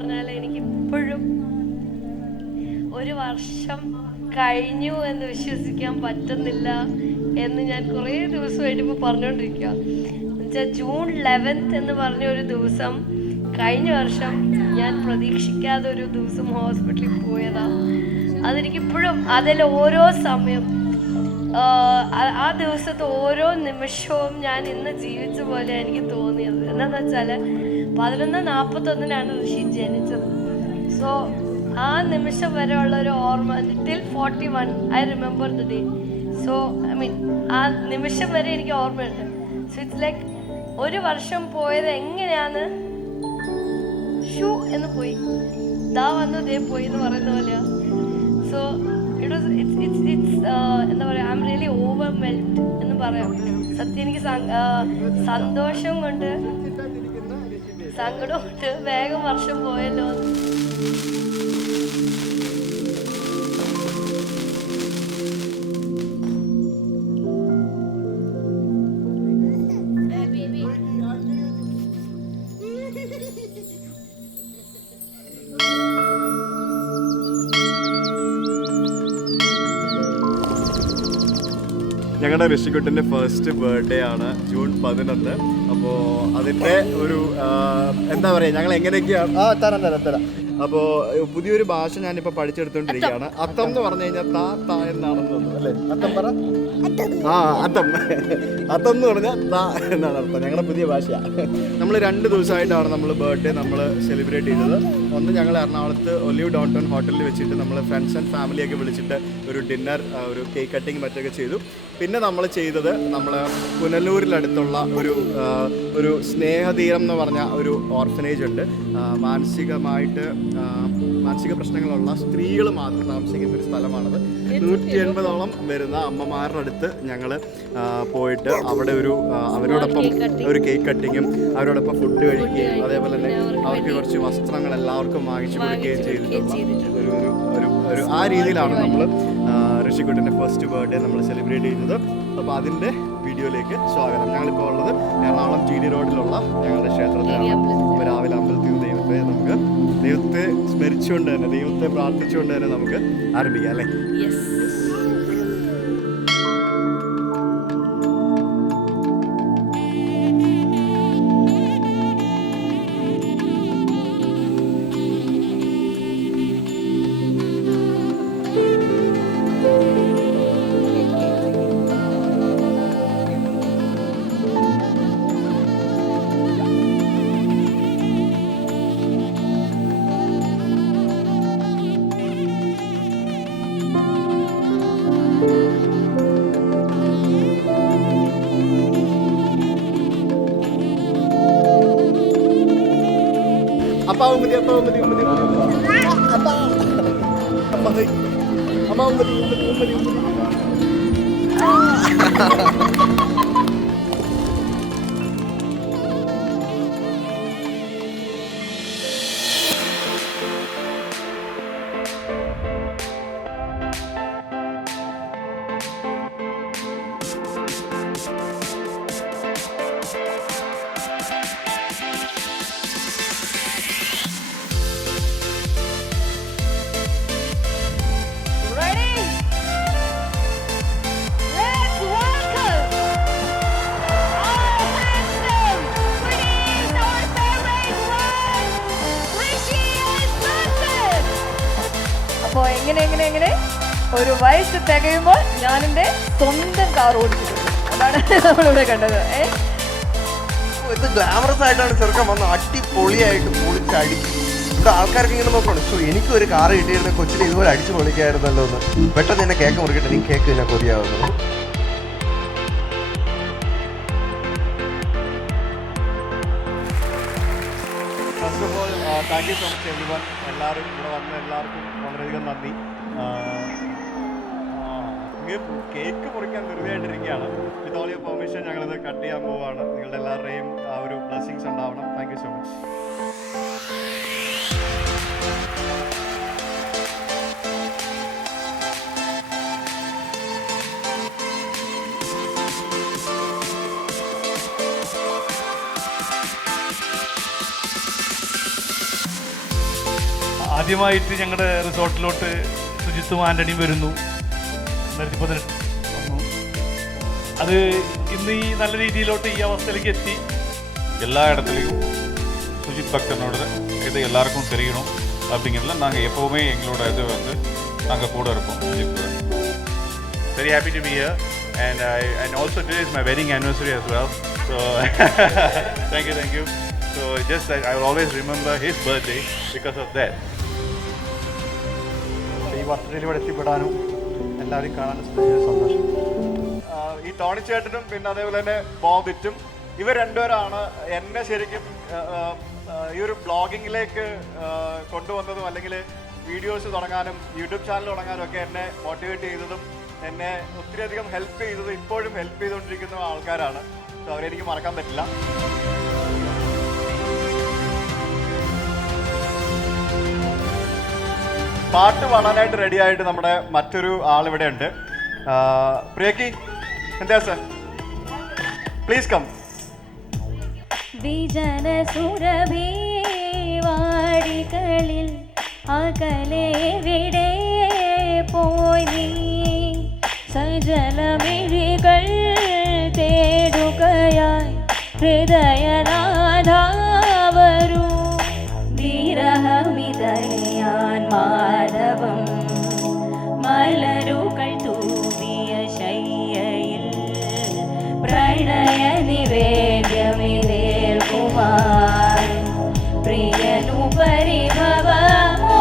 പറഞ്ഞാൽ എനിക്ക് ഇപ്പോഴും ഒരു വർഷം കഴിഞ്ഞു എന്ന് വിശ്വസിക്കാൻ പറ്റുന്നില്ല എന്ന് ഞാൻ കുറേ ദിവസമായിട്ട് ഇപ്പോൾ പറഞ്ഞുകൊണ്ടിരിക്കുക. എന്നുവെച്ചാൽ ജൂൺ 11 എന്ന് പറഞ്ഞ ഒരു ദിവസം കഴിഞ്ഞ വർഷം ഞാൻ പ്രതീക്ഷിക്കാതെ ഒരു ദിവസം ഹോസ്പിറ്റലിൽ പോയതാണ്. അതെനിക്കിപ്പോഴും അതിൽ ഓരോ സമയം ആ ദിവസത്തെ ഓരോ നിമിഷവും ഞാൻ ഇന്ന് ജീവിച്ച പോലെ എനിക്ക് തോന്നിയത്. എന്താണെന്ന് വെച്ചാൽ 11:41 ഋഷി ജനിച്ചത്. സോ ആ നിമിഷം വരെ ഉള്ള ഒരു ഓർമ്മ till 41 I remember the day. So I mean ആ നിമിഷം വരെ എനിക്ക് ഓർമ്മയുണ്ട്. സോ ഇറ്റ്സ് ലൈക്ക് ഒരു വർഷം പോയത് എങ്ങനെയാണ് ഷൂ എന്ന് പോയി, ദാ വന്നു ദേ പോയി എന്ന് പറയുന്ന പോലെയാ. സോ ഇറ്റ്സ് എന്താ പറയുക, ഐ എം റിയലി ഓവർവെൽഡ് എന്ന് പറയാം. സത്യം എനിക്ക് സന്തോഷം കൊണ്ട് സങ്കടം കൊണ്ട് വേഗം വർഷം പോയല്ലോ. ഞങ്ങളുടെ ഋഷിക്കുട്ടൻ്റെ ഫസ്റ്റ് ബർത്ത്ഡേ ആണ് ജൂൺ 11. അപ്പോൾ അതിൻ്റെ ഒരു എന്താ പറയുക, ഞങ്ങൾ എങ്ങനെയൊക്കെയാണ് തരാം. അപ്പോൾ പുതിയൊരു ഭാഷ ഞാനിപ്പോൾ പഠിച്ചെടുത്തോണ്ടിരിക്കുകയാണ്. അത്തം എന്ന് പറഞ്ഞു കഴിഞ്ഞാൽ താ എന്നാണെന്ന് തോന്നുന്നു അല്ലേ? അത്തം പറ. അത്തം എന്ന് പറഞ്ഞാൽ താ എന്നാണ് അർത്ഥം. ഞങ്ങളുടെ പുതിയ ഭാഷയാണ്. നമ്മൾ 2 ദിവസമായിട്ടാണ് നമ്മൾ ബർത്ത്ഡേ നമ്മൾ സെലിബ്രേറ്റ് ചെയ്തത്. ഒന്ന് ഞങ്ങൾ എറണാകുളത്ത് ഒലിവ് ഡൗൺ ടൗൺ ഹോട്ടലിൽ വെച്ചിട്ട് നമ്മൾ ഫ്രണ്ട്സ് ആൻഡ് ഫാമിലിയൊക്കെ വിളിച്ചിട്ട് ഒരു ഡിന്നർ, ഒരു കേക്ക് കട്ടിങ് മറ്റൊക്കെ ചെയ്തു. പിന്നെ നമ്മൾ ചെയ്തത് നമ്മൾ പുനലൂരിലടുത്തുള്ള ഒരു സ്നേഹതീരം എന്ന് പറഞ്ഞ ഒരു ഓർഫനേജ് ഉണ്ട്. മാനസിക പ്രശ്നങ്ങളുള്ള സ്ത്രീകൾ മാത്രം താമസിക്കുന്ന ഒരു സ്ഥലമാണത്. 180ഓളം വരുന്ന അമ്മമാരുടെ അടുത്ത് ഞങ്ങൾ പോയിട്ട് അവിടെ അവരോടൊപ്പം ഒരു കേക്ക് കട്ടിങ്ങും അവരോടൊപ്പം ഫുഡ് കഴിക്കുകയും അതേപോലെ തന്നെ അവർക്ക് കുറച്ച് വസ്ത്രങ്ങൾ എല്ലാവർക്കും വാങ്ങിച്ചു കൊടുക്കുകയും ചെയ്തിട്ടുള്ള ഒരു ആ രീതിയിലാണ് നമ്മൾ ഋഷിക്കുട്ടൻ്റെ ഫസ്റ്റ് ബർത്ത്ഡേ നമ്മൾ സെലിബ്രേറ്റ് ചെയ്യുന്നത്. അപ്പോൾ അതിൻ്റെ വീഡിയോയിലേക്ക് സ്വാഗതം. ഞങ്ങളിപ്പോൾ ഉള്ളത് എറണാകുളം GD റോഡിലുള്ള ഞങ്ങളുടെ ക്ഷേത്രത്തിലാണ്. അപ്പോൾ രാവിലെ അമ്പലത്തിൽ നിന്ന് ദൈവത്തെ സ്മരിച്ചുകൊണ്ട് തന്നെ, ദൈവത്തെ പ്രാർത്ഥിച്ചുകൊണ്ട് തന്നെ നമുക്ക് ആരംഭിക്കാം അല്ലേ? അപ്പോൾ എങ്ങനെ ഒരു വയസ്സ് തികയുമ്പോൾ ഞാൻ എൻ്റെ സ്വന്തം കാർ ഓടിച്ചിട്ടുണ്ട്. അതാണ് നമ്മളിവിടെ കണ്ടത്. ഇത് ഗ്ലാമറസ് ആയിട്ടാണ് ചെറുക്കൻ വന്ന് അടിപൊളിയായിട്ട് പൊളിച്ചടിക്കും. ഇവിടെ ആൾക്കാർക്ക് ഇങ്ങനെ നോക്കണം, സോ എനിക്കും ഒരു കാർ കിട്ടിയിരുന്ന കൊച്ചിനെ ഇതുപോലെ അടിച്ചു പൊളിക്കായിരുന്നല്ലോ എന്ന്. പെട്ടെന്ന് തന്നെ കേക്ക് മുറിക്കട്ടെ, നീ കേക്ക് തന്നെ കൊതിയാവുന്നു. First of all thank you so much everyone. എല്ലാവരും ഇവിടെ വന്ന എല്ലാവർക്കും വളരെയധികം നന്ദി. കേക്ക് മുറിക്കാൻ ധൃതിയായിട്ടിരിക്കുകയാണ്. വിത്ത് ഓൾ യുവർ പെർമിഷൻ ഞങ്ങളിത് കട്ട് ചെയ്യാൻ പോവുകയാണ്. നിങ്ങളുടെ എല്ലാവരുടെയും ആ ഒരു ബ്ലെസ്സിങ്സ് ഉണ്ടാവണം. Thank you so much. ആദ്യമായിട്ട് ഞങ്ങളുടെ റിസോർട്ടിലോട്ട് സുജിത്തും ആൻ്റണിയും വരുന്നു. 2018 വന്നു. അത് ഇന്ന് ഈ നല്ല രീതിയിലോട്ട് ഈ അവസ്ഥയിലേക്ക് எத்தி. எல்லா இடத்துலையும் சுஜித் பக்தனோட இது எல்லாருக்கும் தெரியணும் அப்படிங்கிறதுல நாங்கள் எப்போவுமே எங்களோட இது வந்து நாங்கள் கூட இருப்போம். Very happy to be here, and also today is my wedding anniversary as well. So thank you. So just like I will always remember his birthday because of that. ഈ ബർത്ത്ഡേയിൽ ഇവിടെ എത്തിപ്പെടാനും എല്ലാവരും കാണാനും സന്തോഷം. ഈ ടോണി ചേട്ടനും പിന്നെ അതേപോലെ തന്നെ ബോബിറ്റും ഇവർ രണ്ടുപേരാണ് എന്നെ ശരിക്കും ഈ ഒരു ബ്ലോഗിങ്ങിലേക്ക് കൊണ്ടുവന്നതും അല്ലെങ്കിൽ വീഡിയോസ് തുടങ്ങാനും യൂട്യൂബ് ചാനൽ തുടങ്ങാനും ഒക്കെ എന്നെ മോട്ടിവേറ്റ് ചെയ്തതും എന്നെ ഒത്തിരിയധികം ഹെൽപ്പ് ചെയ്തതും ഇപ്പോഴും ഹെൽപ്പ് ചെയ്തുകൊണ്ടിരിക്കുന്ന ആൾക്കാരാണ്. സോ അവരെനിക്ക് മറക്കാൻ പറ്റില്ല. പാട്ട് പാടാനായിട്ട് റെഡി ആയിട്ട് നമ്മുടെ മറ്റൊരു ആളിവിടെ ഉണ്ട്. പ്രിയക്കി, എന്താ സർ, പ്ലീസ് കം. വിജന സുരഭിവാടികളിൽ അകലെവിടെ പോയി നീ സജലമിഴികൾ തേടുകയായി ഹൃദയനാഥാവരൂ വിരഹമിതയാൻ മാധവം മലരുകൾ തൂവിയ ശയ്യയിൽ പ്രണയ നിവേദ്യമിതേൽക്കുമാർ പ്രിയനു പരിഭവമോ.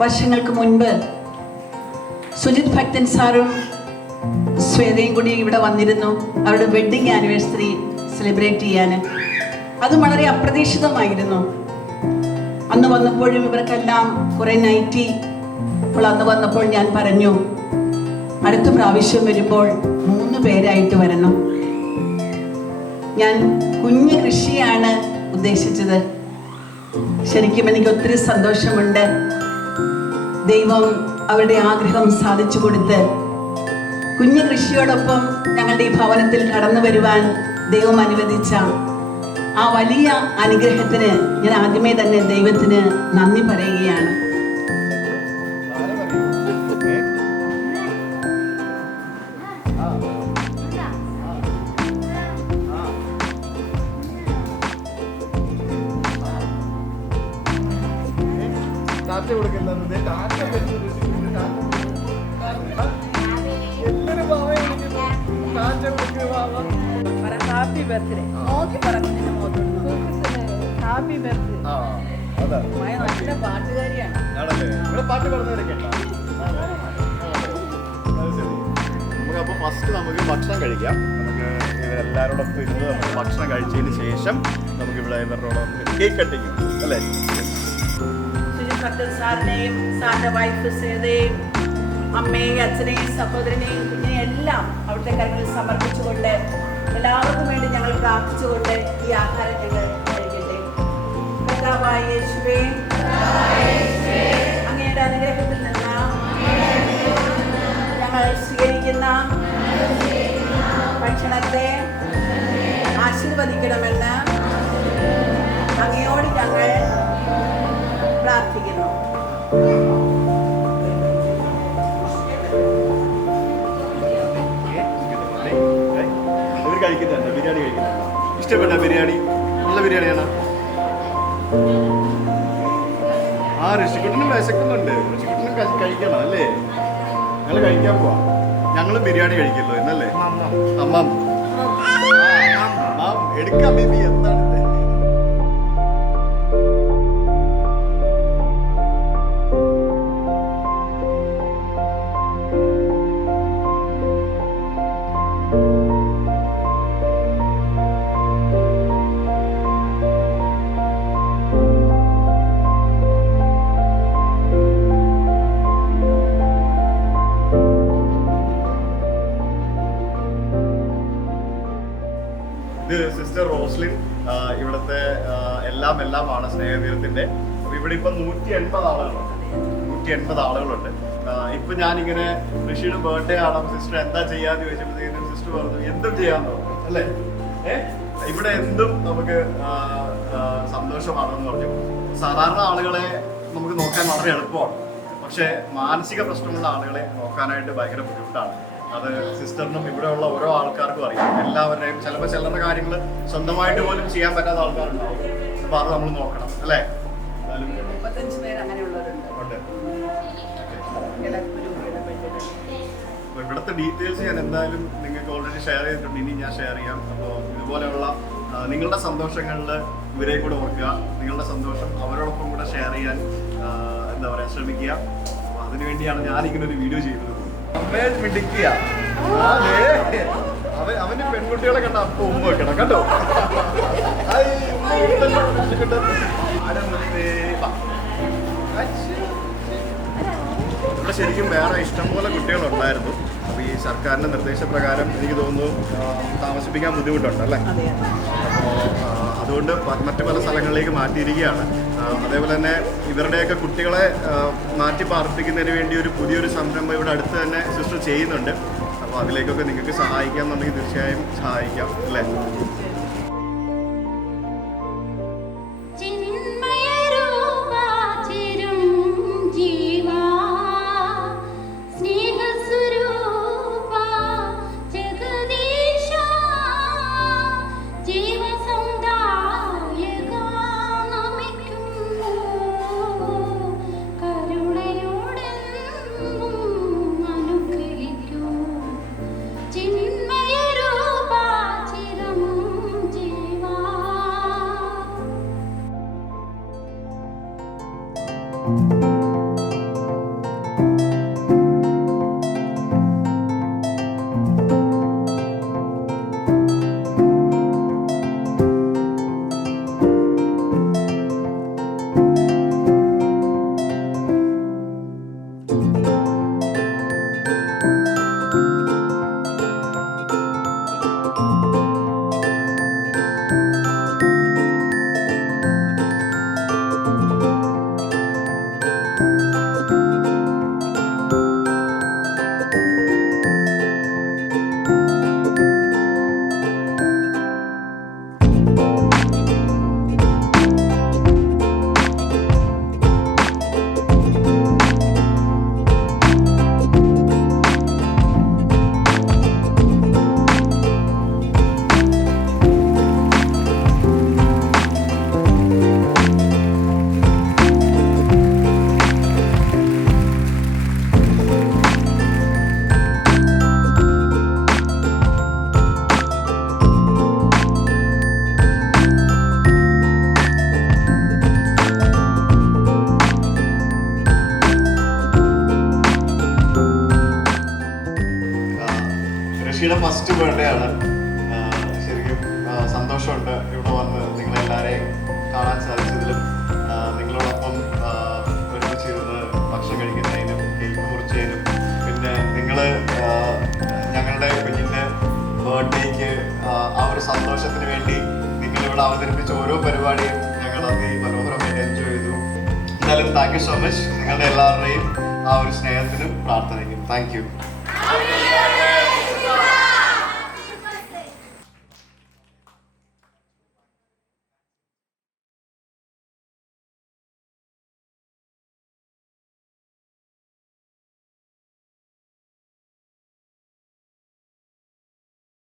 വർഷങ്ങൾക്ക് മുൻപ് സുജിത് ഭക്തൻ സാറും ശ്വേതയും കൂടി ഇവിടെ വന്നിരുന്നു അവരുടെ വെഡ്ഡിങ് ആനിവേഴ്സറി സെലിബ്രേറ്റ് ചെയ്യാൻ. അതും വളരെ അപ്രതീക്ഷിതമായിരുന്നു. അന്ന് വന്നപ്പോഴും ഇവർക്കെല്ലാം കുറേ നൈറ്റി. അപ്പോൾ അന്ന് വന്നപ്പോൾ ഞാൻ പറഞ്ഞു, അടുത്ത പ്രാവശ്യം വരുമ്പോൾ 3 പേരായിട്ട് വരണം. ഞാൻ കുഞ്ഞു കൃഷിയാണ് ഉദ്ദേശിച്ചത്. ശരിക്കും എനിക്ക് ഒത്തിരി സന്തോഷമുണ്ട്. ദൈവം അവരുടെ ആഗ്രഹം സാധിച്ചു കൊടുത്ത് കുഞ്ഞു കൃഷിയോടൊപ്പം ഞങ്ങളുടെ ഈ ഭവനത്തിൽ കടന്നു വരുവാൻ ദൈവം അനുവദിച്ച ആ വലിയ അനുഗ്രഹത്തിന് ഞാൻ ആദ്യമേ തന്നെ ദൈവത്തിന് നന്ദി പറയുകയാണ്. ഹാപ്പി ബർത്ത്ഡേ നോക്കി പറഞ്ഞു ഹാപ്പി ബർത്ത്ഡേ അതാ നല്ല പാട്ടുകാരിയാണ്. ആണല്ലേ? ഇവിടെ പാട്ട് പാടുന്നവരൊക്കെ ഉണ്ടോ? അത് ശരി. നമുക്കപ്പോൾ ഫസ്റ്റ് നമുക്ക് ഭക്ഷണം കഴിക്കാം. നമുക്ക് ഇവരെല്ലാവരോടൊപ്പം ഇരുന്ന് നമുക്ക് ഭക്ഷണം കഴിച്ചതിന് ശേഷം നമുക്കിവിടെ ഇവരോട് കേക്ക് കട്ടിങ് അല്ലേ? സുജിത് ഭക്തൻ സാറിനെയും സാറിന്റെ വൈഫ് സേതയും അമ്മയെയും അച്ഛനെയും സഹോദരനെയും കുഞ്ഞിനെയും എല്ലാം അവിടുത്തെ കാര്യങ്ങളിൽ സമർപ്പിച്ചുകൊണ്ട് എല്ലാവർക്കും വേണ്ടി ഞങ്ങൾ പ്രാർത്ഥിച്ചുകൊണ്ട് ഈ ആഹാരം ഞങ്ങൾ കഴിക്കട്ടെ. കർത്താവായ യേശുവേ, അങ്ങയുടെ അനുഗ്രഹത്തിൽ നിന്ന് ഞങ്ങൾ സ്വീകരിക്കുന്ന ഭക്ഷണത്തെ ആശീർവദിക്കണമെന്ന് അങ്ങയോട് ഞങ്ങൾ പ്രാർത്ഥിക്കുന്നു. അവർ കഴിക്കുന്നുണ്ട്, ബിരിയാണി കഴിക്കുന്നുണ്ട്. ഇഷ്ടപ്പെട്ട ബിരിയാണി? നല്ല ബിരിയാണിയാണ്. ആ ഋഷിക്കുട്ടനും വിശക്കുന്നുണ്ട്. ഋഷിക്കുട്ടനും കഴിക്കണം അല്ലേ? ഞങ്ങൾ കഴിക്കാൻ പോവാം. ഞങ്ങൾ ബിരിയാണി കഴിക്കല്ലോ എന്നല്ലേ? അമ്മം എടുക്കാം ബേബി. എന്താണിത്? ഇത് സിസ്റ്റർ റോസ്ലിൻ, ഇവിടുത്തെ എല്ലാമാണ് സ്നേഹതീരത്തിന്റെ. അപ്പൊ ഇവിടെ ഇപ്പൊ 180 ആളുകളുണ്ട്. 180 ആളുകളുണ്ട്. ഇപ്പൊ ഞാനിങ്ങനെ ഋഷിയുടെ ബർത്ത്ഡേ ആണ്, സിസ്റ്റർ എന്താ ചെയ്യാന്ന് ചോദിച്ചപ്പോഴത്തേക്കും സിസ്റ്റർ പറഞ്ഞു എന്തും ചെയ്യാന്ന് പറഞ്ഞു അല്ലേ? ഇവിടെ എന്തും നമുക്ക് സന്തോഷമാണെന്ന് പറഞ്ഞു. സാധാരണ ആളുകളെ നമുക്ക് നോക്കാൻ വളരെ എളുപ്പമാണ്, പക്ഷെ മാനസിക പ്രശ്നമുള്ള ആളുകളെ നോക്കാനായിട്ട് ഭയങ്കര ബുദ്ധിമുട്ടാണ്. അത് സിസ്റ്ററിനും ഇവിടെയുള്ള ഓരോ ആൾക്കാർക്കും അറിയാം. എല്ലാവരുടെയും ചിലപ്പോൾ ചിലരുടെ കാര്യങ്ങൾ സ്വന്തമായിട്ട് പോലും ചെയ്യാൻ പറ്റാത്ത ആൾക്കാരുണ്ടാവും. അപ്പോൾ അത് നമ്മൾ നോക്കണം അല്ലേ? 35 പേര് അങ്ങനെയുള്ളവരുണ്ട്. അപ്പോൾ ഇവിടുത്തെ ഡീറ്റെയിൽസ് ഞാൻ എന്തായാലും നിങ്ങൾക്ക് ഓൾറെഡി ഷെയർ ചെയ്തിട്ടുണ്ട്. ഇനി ഞാൻ ഷെയർ ചെയ്യാം. അപ്പോൾ ഇതുപോലെയുള്ള നിങ്ങളുടെ സന്തോഷങ്ങളിൽ ഇവരെ കൂടെ ഓർക്കുക. നിങ്ങളുടെ സന്തോഷം അവരോടൊപ്പം കൂടെ ഷെയർ ചെയ്യാൻ എന്താ പറയുക ശ്രമിക്കുക. അപ്പോൾ അതിനുവേണ്ടിയാണ് ഞാനിങ്ങനെ ഒരു വീഡിയോ ചെയ്തത്. മിടിക്കുക. അവന് പെൺകുട്ടികളെ കണ്ട അപ്പൊ ഉമ്മ വെക്കണം കേട്ടോ. ഇവിടെ ശരിക്കും വേറെ ഇഷ്ടംപോലെ കുട്ടികളുണ്ടായിരുന്നു. അപ്പോൾ ഈ സർക്കാരിൻ്റെ നിർദ്ദേശപ്രകാരം എനിക്ക് തോന്നുന്നു താമസിപ്പിക്കാൻ ബുദ്ധിമുട്ടുണ്ട് അല്ലേ? അപ്പോൾ അതുകൊണ്ട് മറ്റു പല സ്ഥലങ്ങളിലേക്ക് മാറ്റിയിരിക്കുകയാണ്. അതേപോലെ തന്നെ ഇവരുടെയൊക്കെ കുട്ടികളെ മാറ്റി പാർപ്പിക്കുന്നതിന് വേണ്ടി ഒരു പുതിയൊരു സംരംഭം ഇവിടെ അടുത്ത് തന്നെ സിസ്റ്റർ ചെയ്യുന്നുണ്ട്. അപ്പോൾ അതിലേക്കൊക്കെ നിങ്ങൾക്ക് സഹായിക്കാമെന്നുണ്ടെങ്കിൽ തീർച്ചയായും സഹായിക്കാം അല്ലേ? ചിന്മയ രൂപ ചിരം ഋഷിയുടെ ഫസ്റ്റ് ബർത്ത്ഡേ ആണ്. ശരിക്കും സന്തോഷമുണ്ട് ഇവിടെ വന്ന് നിങ്ങളെല്ലാവരെയും കാണാൻ സാധിച്ചതിലും നിങ്ങളോടൊപ്പം ഒരുമിച്ചിരുന്ന് ഭക്ഷണം കഴിക്കുന്നതിനും കേക്ക് മുറിച്ചതിനും പിന്നെ നിങ്ങൾ ഞങ്ങളുടെ കുഞ്ഞിൻ്റെ ബർത്ത്ഡേക്ക് ആ ഒരു സന്തോഷത്തിന് വേണ്ടി നിങ്ങളിവിടെ അവതരിപ്പിച്ച ഓരോ പരിപാടിയും ഞങ്ങൾ മനോഹരമായിട്ട് എൻജോയ് ചെയ്തു. എന്തായാലും താങ്ക് യു സോ മച്ച് നിങ്ങളുടെ എല്ലാവരുടെയും ആ ഒരു സ്നേഹത്തിനും പ്രാർത്ഥനയ്ക്കും. Thank U.